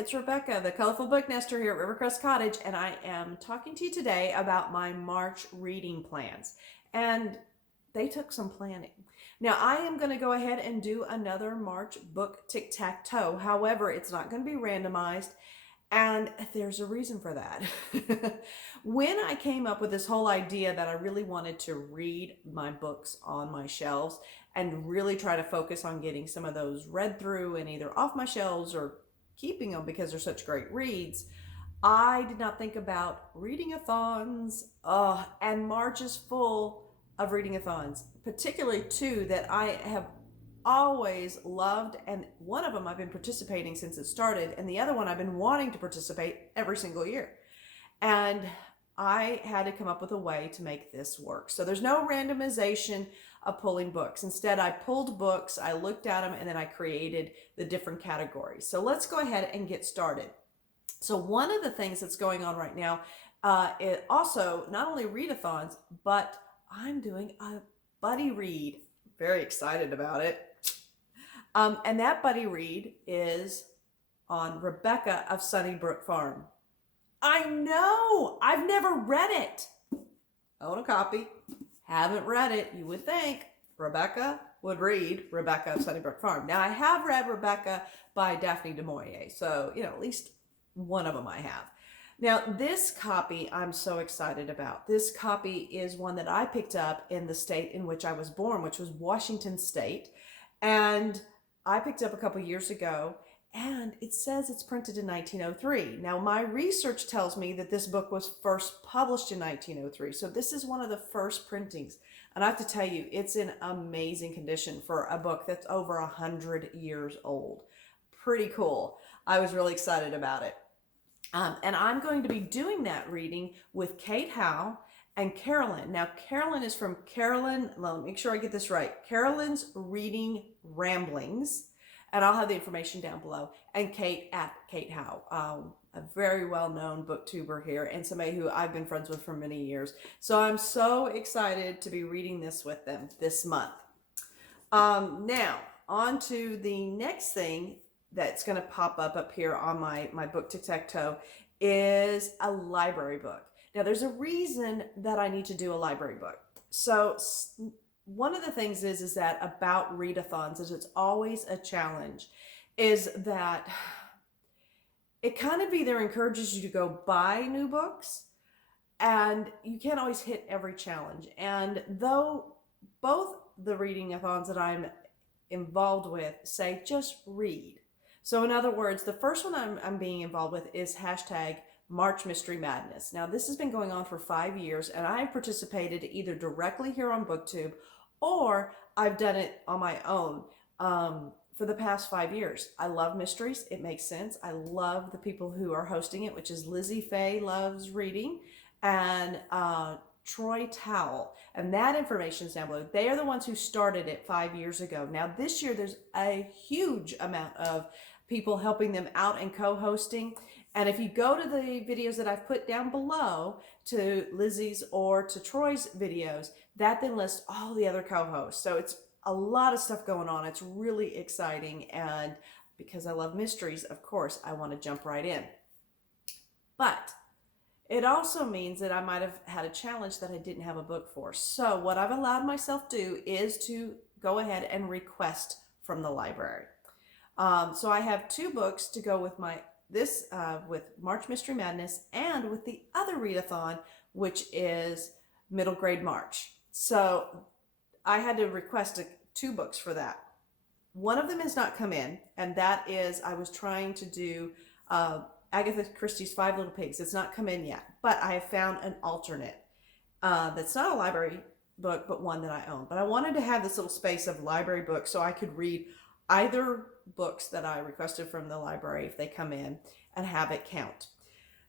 it's Rebecca, the colorful book nester here at Rivercrest Cottage, and I am talking to you today about my March reading plans. And they took some planning. Now, I am going to go ahead and do another March book tic-tac-toe. However, it's not going to be randomized, and there's a reason for that. When I came up with this whole idea that I really wanted to read my books on my shelves and really try to focus on getting some of those read through and either off my shelves or keeping them because they're such great reads, I did not think about Read-A-Thons. And March is full of Read-A-Thons, particularly two that I have always loved, and one of them I've been participating since it started, and the other one I've been wanting to participate every single year. And I had to come up with a way to make this work. So there's no randomization of pulling books. Instead, I pulled books, I looked at them, and then I created the different categories. So let's go ahead and get started. So one of the things that's going on right now, it also not only read-a-thons, but I'm doing a buddy read. Very excited about it. And that buddy read is on Rebecca of Sunnybrook Farm. I know, I've never read it. Own a copy, haven't read it. You would think Rebecca would read Rebecca of Sunnybrook Farm. Now, I have read Rebecca by Daphne du Maurier, so, you know, at least one of them I have. Now, this copy I'm so excited about. This copy is one that I picked up in the state in which I was born, which was Washington State. And I picked up a couple years ago, and it says it's printed in 1903. Now, my research tells me that this book was first published in 1903. So this is one of the first printings. And I have to tell you, it's in amazing condition for a book that's over 100 years old. Pretty cool. I was really excited about it. And I'm going to be doing that reading with Kate Howe and Carolyn. Now, Carolyn is from Carolyn, let me make sure I get this right, Carolyn's Reading Ramblings, and I'll have the information down below, and Kate at Kate Howe, a very well-known booktuber here and somebody who I've been friends with for many years. So I'm so excited to be reading this with them this month. Now, on to the next thing that's going to pop up here on my book tic-tac-toe is a library book. Now, there's a reason that I need to do a library book. So one of the things is that about read-a-thons is it's always a challenge, is that it kind of either encourages you to go buy new books, and you can't always hit every challenge. And though both the reading-a-thons that I'm involved with say just read. So in other words, the first one I'm being involved with is hashtag March Mystery Madness. Now, this has been going on for 5 years, and I've participated either directly here on BookTube or I've done it on my own for the past 5 years. I love mysteries. It makes sense. I love the people who are hosting it, which is Lizzie Faye Loves Reading and Troi Towel. And that information is down below. They are the ones who started it 5 years ago. Now, this year, there's a huge amount of people helping them out and co-hosting. And if you go to the videos that I've put down below to Lizzie's or to Troy's videos, that then lists all the other co-hosts. So it's a lot of stuff going on. It's really exciting. And because I love mysteries, of course, I want to jump right in. But it also means that I might have had a challenge that I didn't have a book for. So what I've allowed myself to do is to go ahead and request from the library. So I have 2 books to go with with March Mystery Madness and with the other read-a-thon, which is Middle Grade March. So I had to request 2 books for that. One of them has not come in, and that is I was trying to do Agatha Christie's 5 Little Pigs. It's not come in yet, but I have found an alternate that's not a library book, but one that I own. But I wanted to have this little space of library books so I could read either books that I requested from the library if they come in and have it count.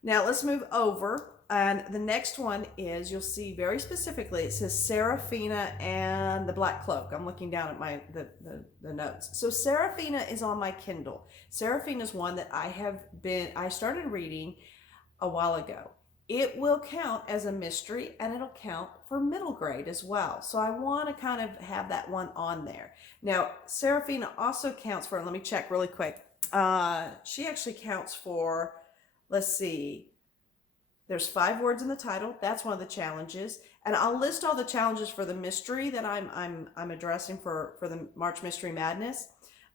Now let's move over, and the next one is, you'll see very specifically, it says Seraphina and the Black Cloak. I'm looking down at the notes. So Seraphina is on my Kindle. Seraphina is one that I started reading a while ago. It will count as a mystery, and it'll count for middle grade as well. So I want to kind of have that one on there. Now, Seraphina also counts for, let me check really quick. She actually counts for, let's see, there's 5 words in the title. That's one of the challenges. And I'll list all the challenges for the mystery that I'm addressing for the March Mystery Madness.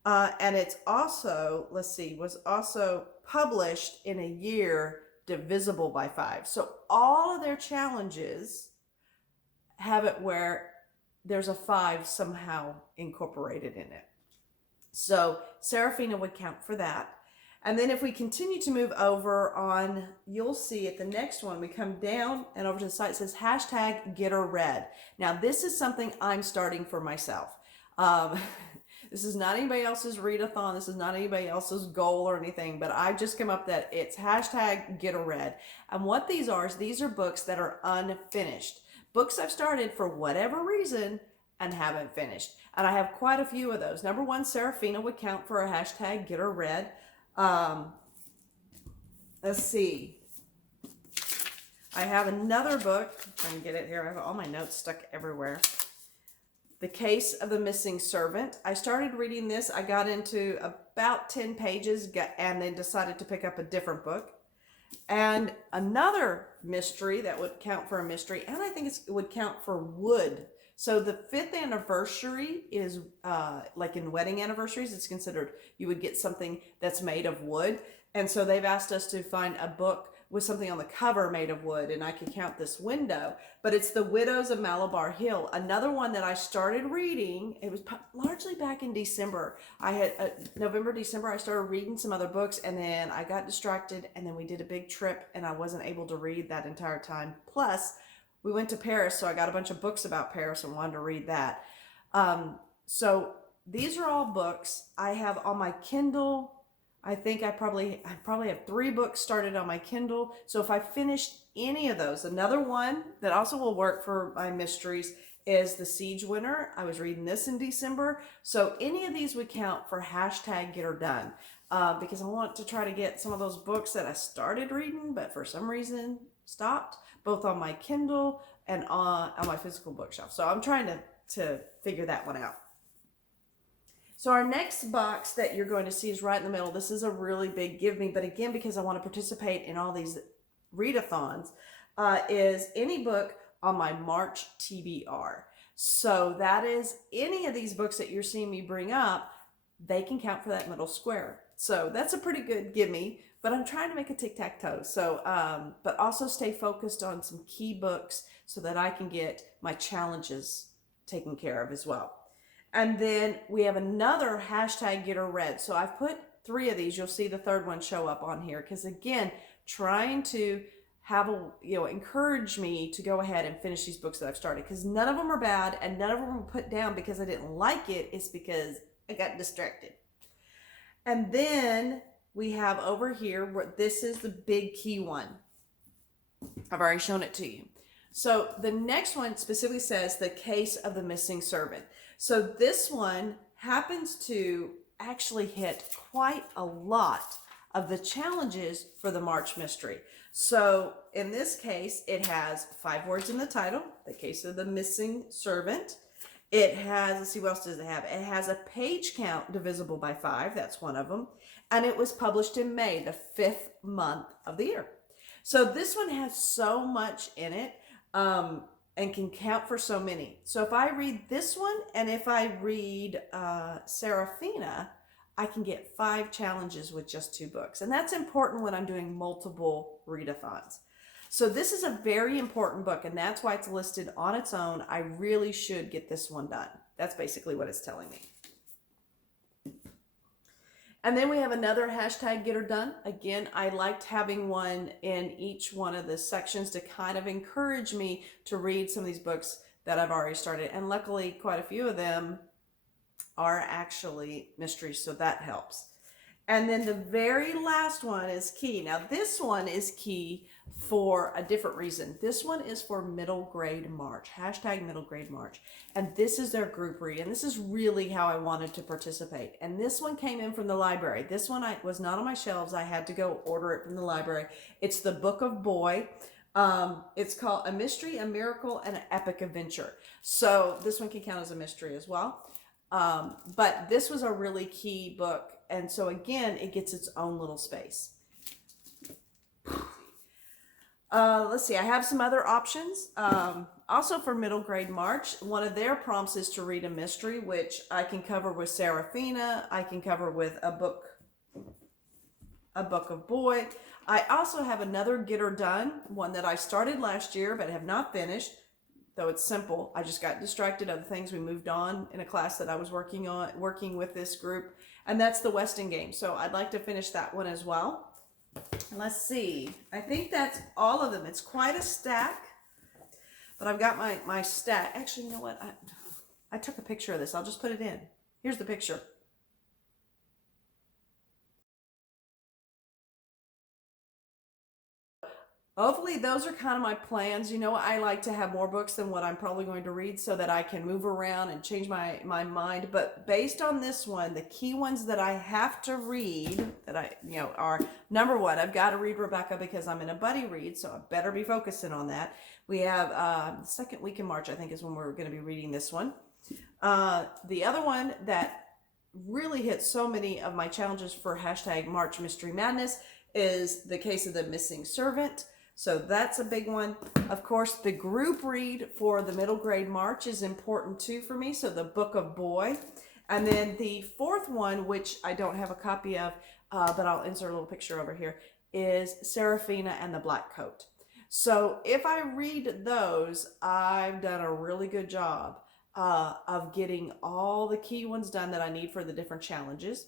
And it's also, let's see, was also published in a year divisible by 5. So all of their challenges have it where there's a 5 somehow incorporated in it. So Serafina would count for that. And then if we continue to move over on, you'll see at the next one, we come down and over to the site, it says hashtag get her read. Now this is something I'm starting for myself. This is not anybody else's read-a-thon. This is not anybody else's goal or anything, but I just come up that it's hashtag get her read. And what these are is these are books that are unfinished. Books I've started for whatever reason and haven't finished. And I have quite a few of those. Number 1, Serafina would count for a hashtag get her read. Let's see. I have another book. If I can get it here. I have all my notes stuck everywhere. The Case of the Missing Servant. I started reading this. I got into about 10 pages and then decided to pick up a different book. And another mystery that would count for a mystery, and I think it would count for wood. So the 5th anniversary is like in wedding anniversaries, it's considered you would get something that's made of wood. And so they've asked us to find a book with something on the cover made of wood, and I can count this window. But it's The Widows of Malabar Hill, another one that I started reading. It was largely back in December. I had November, December, I started reading some other books, and then I got distracted, and then we did a big trip, and I wasn't able to read that entire time. Plus, we went to Paris, so I got a bunch of books about Paris and wanted to read that. So these are all books I have on my Kindle. I think I probably have 3 books started on my Kindle. So if I finished any of those, another one that also will work for my mysteries is The Siege Winner. I was reading this in December. So any of these would count for hashtag get her done. Because I want to try to get some of those books that I started reading, but for some reason stopped, both on my Kindle and on my physical bookshelf. So I'm trying to figure that one out. So our next box that you're going to see is right in the middle. This is a really big give me, but again, because I want to participate in all these read-a-thons, is any book on my March TBR. So that is any of these books that you're seeing me bring up, they can count for that middle square. So that's a pretty good give me, but I'm trying to make a tic-tac-toe. So, but also stay focused on some key books so that I can get my challenges taken care of as well. And then we have another hashtag get her read. So I've put 3 of these. You'll see the 3rd one show up on here. Because again, trying to have encourage me to go ahead and finish these books that I've started. Because none of them are bad and none of them were put down because I didn't like it. It's because I got distracted. And then we have over here where this is the big key one. I've already shown it to you. So the next one specifically says The Case of the Missing Servant. So this one happens to actually hit quite a lot of the challenges for the March mystery. So in this case, it has 5 words in the title, The Case of the Missing Servant. It has, let's see, what else does it have? It has a page count divisible by 5. That's one of them. And it was published in May, the 5th month of the year. So this one has so much in it. And can count for so many. So if I read this one and if I read Serafina, I can get 5 challenges with just 2 books. And that's important when I'm doing multiple read-a-thons. So this is a very important book, and that's why it's listed on its own. I really should get this one done. That's basically what it's telling me. And then we have another hashtag get her done. Again, I liked having one in each one of the sections to kind of encourage me to read some of these books that I've already started. And luckily, quite a few of them are actually mysteries, so that helps. And then the very last one is key. Now, this one is key for a different reason. This one is for Middlegrademarch, hashtag Middlegrademarch. And this is their group read. And this is really how I wanted to participate. And this one came in from the library. This one was not on my shelves. I had to go order it from the library. It's The Book of Boy. It's called A Mystery, a Miracle, and an Epic Adventure. So this one can count as a mystery as well. But this was a really key book. And so again, it gets its own little space. Let's see, I have some other options. Also for Middle Grade March, one of their prompts is to read a mystery, which I can cover with Serafina. I can cover with a book of boy. I also have another Get Her Done, one that I started last year but have not finished, though it's simple. I just got distracted other things. We moved on in a class that I was working with this group, and that's the Weston game. So I'd like to finish that one as well. Let's see. I think that's all of them. It's quite a stack, but I've got my stack. Actually, you know what? I took a picture of this. I'll just put it in. Here's the picture. Hopefully those are kind of my plans. You know, I like to have more books than what I'm probably going to read so that I can move around and change my mind. But based on this one, the key ones that I have to read that are number one, I've got to read Rebecca because I'm in a buddy read, so I better be focusing on that. We have the second week in March, I think, is when we're going to be reading this one. The other one that really hit so many of my challenges for hashtag March Mystery Madness is The Case of the Missing Servant. So that's a big one. Of course, the group read for the Middle Grade March is important too for me. So the Book of Boy. And then the fourth one, which I don't have a copy of, but I'll insert a little picture over here, is Serafina and the Black Coat. So if I read those, I've done a really good job of getting all the key ones done that I need for the different challenges.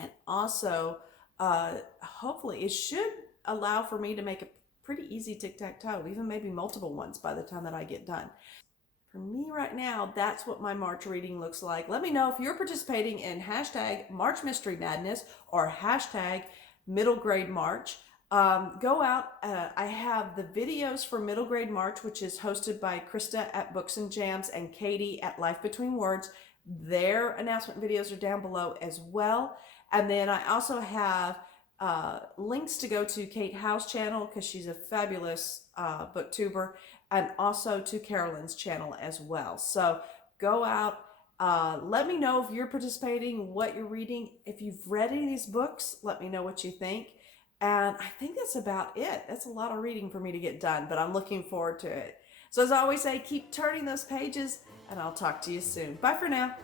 And also, hopefully, it should allow for me to make a pretty easy tic-tac-toe, even maybe multiple ones by the time that I get done. For me right now, that's what my March reading looks like. Let me know if you're participating in hashtag March Mystery Madness or hashtag Middle Grade March. Go out. I have the videos for Middle Grade March, which is hosted by Krista at BooksAndJams and Katie at Life Between Words. Their announcement videos are down below as well. And then I also have links to go to Kate Howe's channel because she's a fabulous booktuber, and also to Carolyn's channel as well. So go out, let me know if you're participating, what you're reading. If you've read any of these books, let me know what you think. And I think that's about it. That's a lot of reading for me to get done, but I'm looking forward to it. So as I always say, keep turning those pages, and I'll talk to you soon. Bye for now.